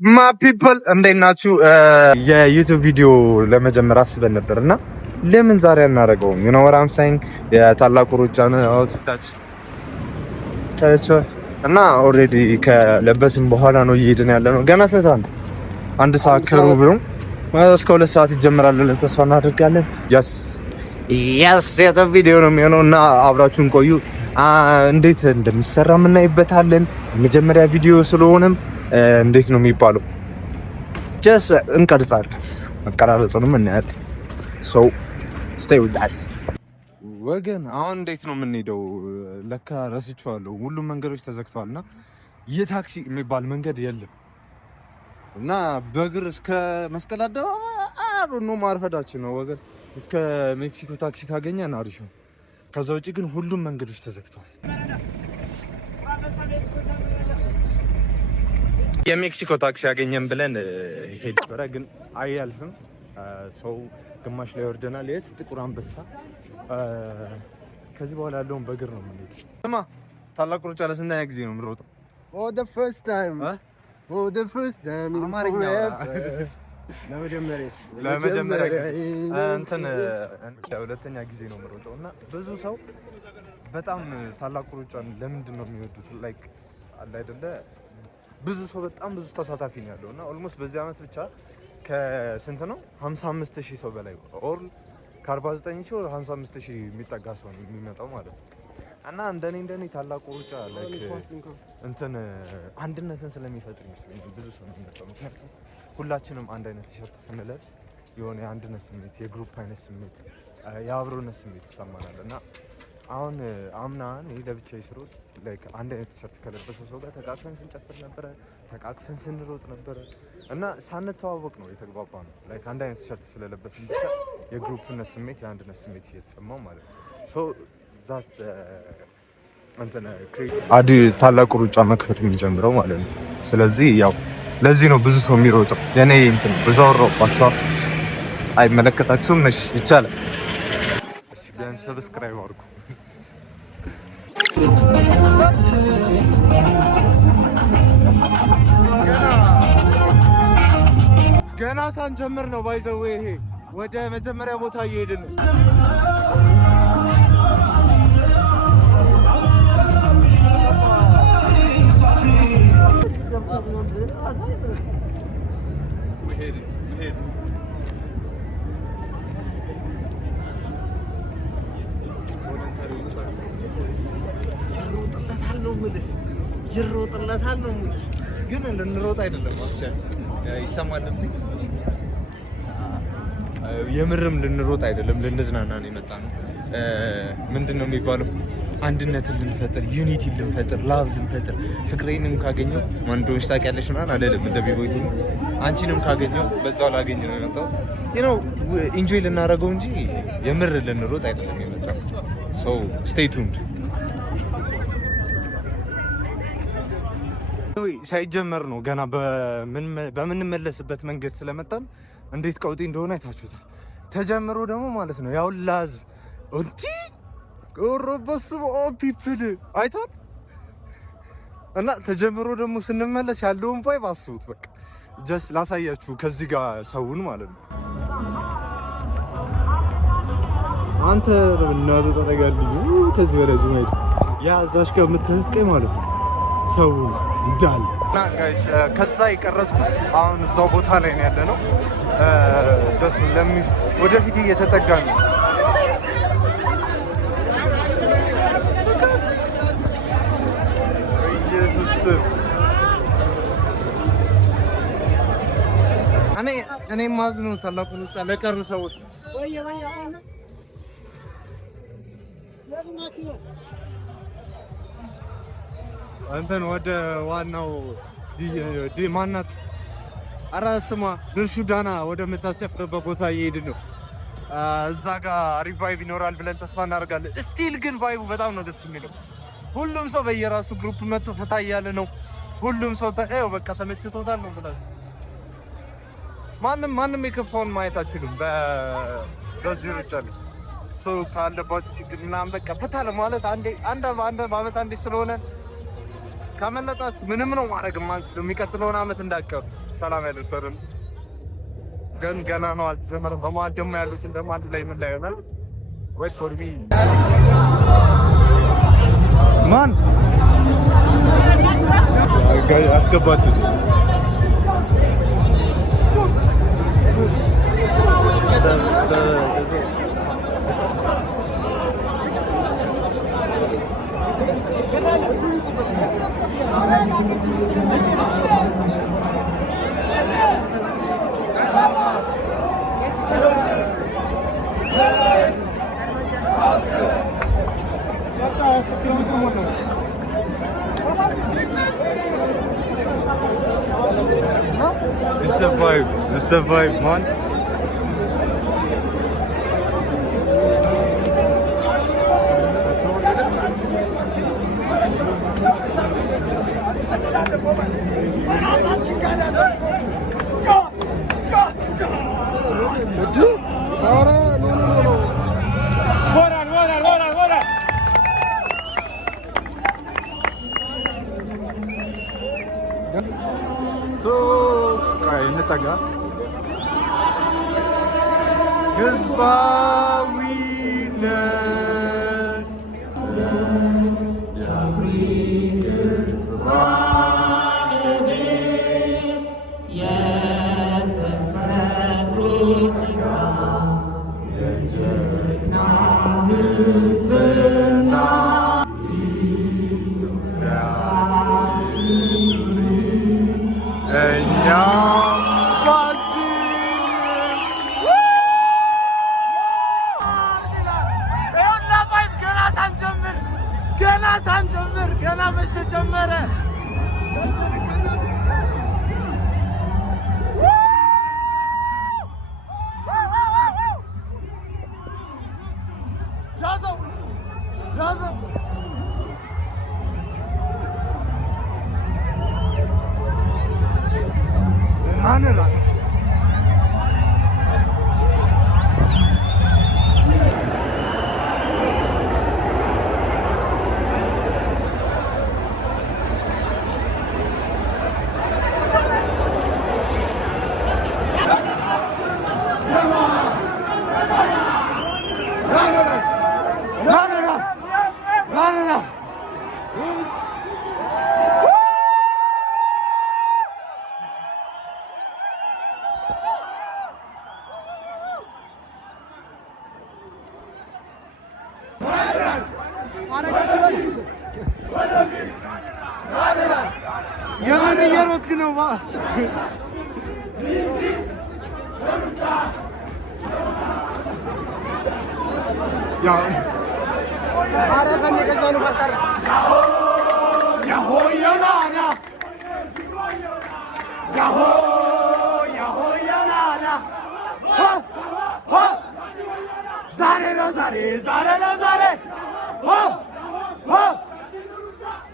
ማ ፒፕል እንዴት ናችሁ? የዩቲዩብ ቪዲዮ ለመጀመር አስበን ነበርና ለምን ዛሬ አናደርገውም? you know what I'm saying የታላቁ ሩጫ ነው አውትፊታችን እና ኦልሬዲ ከለበስን በኋላ ነው እየሄድን ያለ ነው። ገና ስንት ሰዓት? አንድ ሰዓት ከሩብ ነው። እስከ 2 ሰዓት ይጀምራል ብለን ተስፋ እናደርጋለን። yes የዩቲዩብ ቪዲዮ ነው የሚሆነው እና አብራችሁን ቆዩ። እንዴት እንደሚሰራ እናይበታለን። የመጀመሪያ ቪዲዮ ስለሆነም እንዴት ነው የሚባለው ጀስ እንቀርጻለን። መቀራረጹንም እናያለን። so stay with us ወገን። አሁን እንዴት ነው የምንሄደው? ለካ ረስቼዋለሁ። ሁሉም መንገዶች ተዘግተዋልና የታክሲ የሚባል መንገድ የለም እና በእግር እስከ መስቀል አደባባይ ነው ማርፈዳችን ነው ወገን። እስከ ሜክሲኮ ታክሲ ካገኘን አሪፍ ነው። ከዛ ውጪ ግን ሁሉም መንገዶች ተዘግተዋል። የሜክሲኮ ታክሲ ያገኘን ብለን ሄድ ነበር ግን አያልፍም። ሰው ግማሽ ላይ ወርደናል። የት ጥቁር አንበሳ። ከዚህ በኋላ ያለውን በእግር ነው የምንሄድ። ስማ ታላቁ ሩጫ ለስንተኛ ጊዜ ነው የምንሮጠው? for the first time አማርኛ ለመጀመሪያ እንትን ለሁለተኛ ጊዜ ነው የምንሮጠው እና ብዙ ሰው በጣም ታላቁ ሩጫን ለምንድን ነው የሚወዱት? ላይክ አለ አይደለ ብዙ ሰው በጣም ብዙ ተሳታፊ ነው ያለው እና ኦልሞስት በዚህ አመት ብቻ ከስንት ነው 55000 ሰው በላይ ኦር ከ49000 ወደ 55000 የሚጠጋ ሰው ነው የሚመጣው ማለት ነው። እና እንደኔ ታላቁ ሩጫ ላይክ እንትን አንድነትን ስለሚፈጥር ይመስለኛል ብዙ ሰው ነው የሚመጣው። ምክንያቱም ሁላችንም አንድ አይነት ቲሸርት ስንለብስ የሆነ የአንድነት ስሜት፣ የግሩፕ አይነት ስሜት፣ የአብሮነት ስሜት ይሰማናል እና አሁን አምና እኔ ለብቻዬ ስሮጥ ላይክ አንድ አይነት ቲሸርት ከለበሰ ሰው ጋር ተቃቅፈን ስንጨፍር ነበረ፣ ተቃቅፈን ስንሮጥ ነበረ እና ሳንተዋወቅ ነው የተግባባ ነው። ላይክ አንድ አይነት ቲሸርት ስለለበስን ብቻ የግሩፕነት ስሜት፣ የአንድነት ስሜት እየተሰማው ማለት ነው። ሶ ዛት እንትን አዲ ታላቁ ሩጫ መክፈት የሚጀምረው ማለት ነው። ስለዚህ ያው ለዚህ ነው ብዙ ሰው የሚሮጠው። የኔ እንትን ብዙ አወራሁባቸው አይመለከታችሁም። እሺ ይቻላል። እሺ ቢያንስ ሰብስክራይብ አድርጉ። ገና ሳንጀምር ነው ባይዘው ይሄ ወደ መጀመሪያ ቦታ እየሄድን ነው። ይሮጥለታል ነው ግን ልንሮጥ አይደለም አክቹሊ ይሰማል ድምጽ። የምርም ልንሮጥ አይደለም ልንዝናና ነው የመጣነው። ምንድነው የሚባለው አንድነትን ልንፈጥር፣ ዩኒቲን ልንፈጥር፣ ላቭ ልንፈጥር። ፍቅሬንም ካገኘው ማን እንደሆነች ታውቂያለሽ ምናምን አለለም እንደ ቢቦይቱ አንቺንም ካገኘው በዛው ላገኝ ነው የመጣው። ኢንጆይ ልናደርገው እንጂ የምር ልንሮጥ አይደለም የመጣነው። ሶ ስቴይ ቱንድ። ሳይጀመር ነው ገና በምንመለስበት መንገድ ስለመጣን እንዴት ቀውጤ እንደሆነ አይታችሁታል። ተጀምሮ ደግሞ ማለት ነው ያው ላዝ እንዴ ጎረበስ ፒፕል አይቷል እና ተጀምሮ ደግሞ ስንመለስ ያለውን ቫይብ አስቡት። በቃ ጀስት ላሳያችሁ ከዚህ ጋር ሰውን ማለት ነው። አንተ እናት ተጠጋልኝ ከዚህ በላይ ዙም አይደል ያ እዛሽ ጋር የምትሄድ ቀይ ማለት ነው ሰው እንዳል እና ጋይስ ከዛ የቀረስኩት አሁን እዛው ቦታ ላይ ነው ያለነው። ጀስት ወደፊት እየተጠጋን ነው። ኢየሱስ እኔ ማዝነው ታላቁ ሩጫ ለቀሩ ሰዎች እንትን ወደ ዋናው ማናት ኧረ ስሟ ድርሹ ዳና ወደ ምታስጨፍርበት ቦታ እየሄድን ነው። እዛ ጋር ሪቫይቭ ይኖራል ብለን ተስፋ እናደርጋለን። ስቲል ግን ቫይቡ በጣም ነው ደስ የሚለው። ሁሉም ሰው በየራሱ ግሩፕ መጥቶ ፈታ እያለ ነው። ሁሉም ሰው በቃ ተመችቶታል ነው ብላችሁ ማንም የከፋውን ማየት አችልም። በዚህ ሩጫ ላይ ሰው ካለባችሁ ችግር ምናምን በቃ ፈታ ለማለት አንድ አመት አንዴ ስለሆነ ካመለጣችሁ ምንም ነው ማድረግ የማንችለው። የሚቀጥለውን አመት እንዳትቀሩ። በሰላም ያደርሰን። ግን ገና ነው አልተጀመረም። በመሀል ደግሞ ያሉትን ደግሞ አንድ ላይ ምን ላይ ይሆናል? Wait for me. ማን አስገባችሁ? It's a vibe, man. Taga Hizbawinet ገና መች ተጀመረ? ያዘው ያዘው ራነራ የምን እየሮጥክ ነው? ዛሬ ነው ዛሬ ዛሬ ነው ዛሬ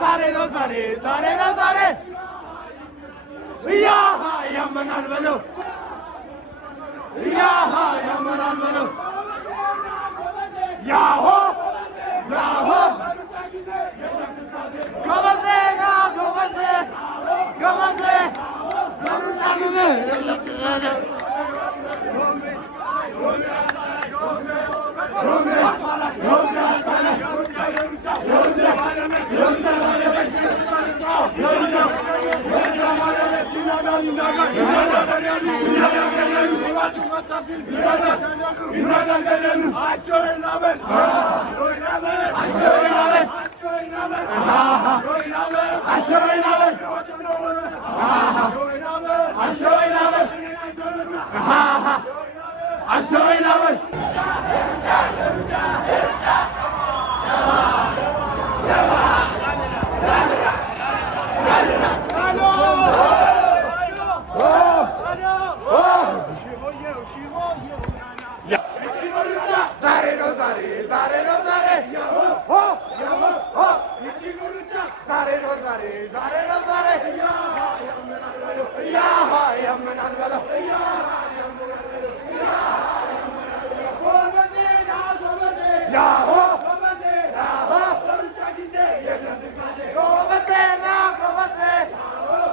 ዛሬ ነው ዛሬ ዛሬ ነው ዛሬ ያሃ ያመናል በለው ያሃ ያመናል በለው ያሆ ያሆ ጎበዜ ጎበዜ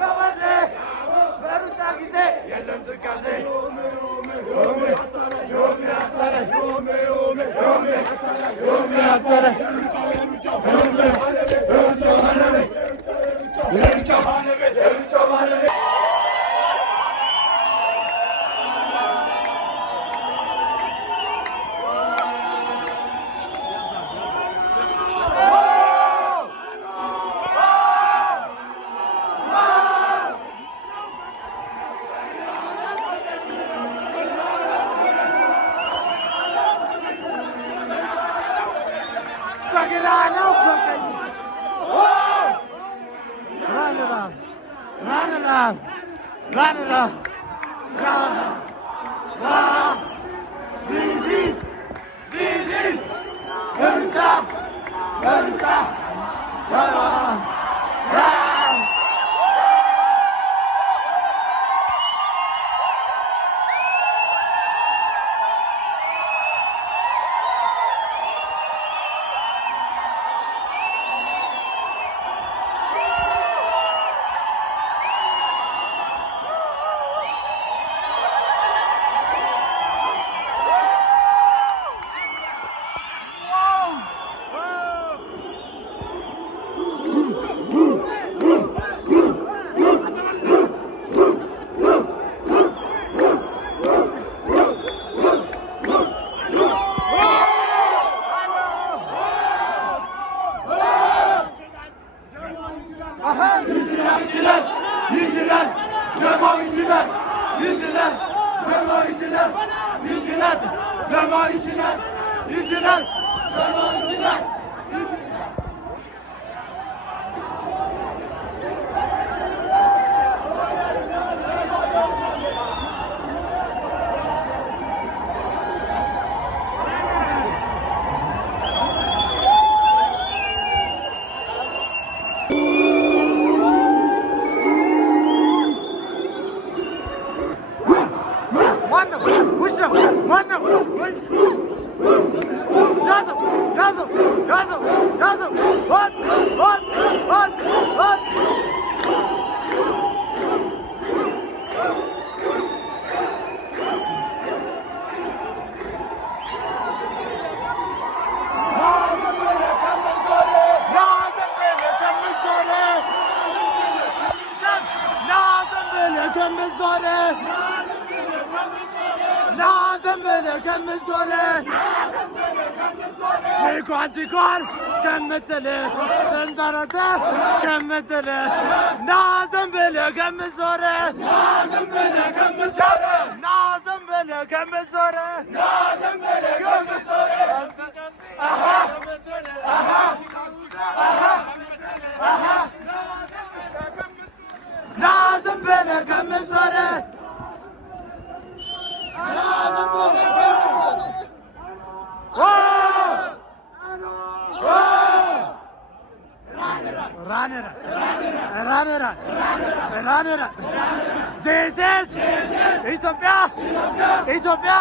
ጎበዜ በሩጫ ጊዜ ጊዜ የለም ትካዜ ዮሜ ዮሜ ዮሜ አታላይ ዮሜ ዮሜ ዮሜ ዮሜ አታላይ Cikon ከምትል ተንጠረጠ ከምትል ናዘም ብለህ ከምትዞር ናዘም ብለህ ከምትዞር ናዘም ብለህ ከምትዞር This is Ethiopia. Ethiopia.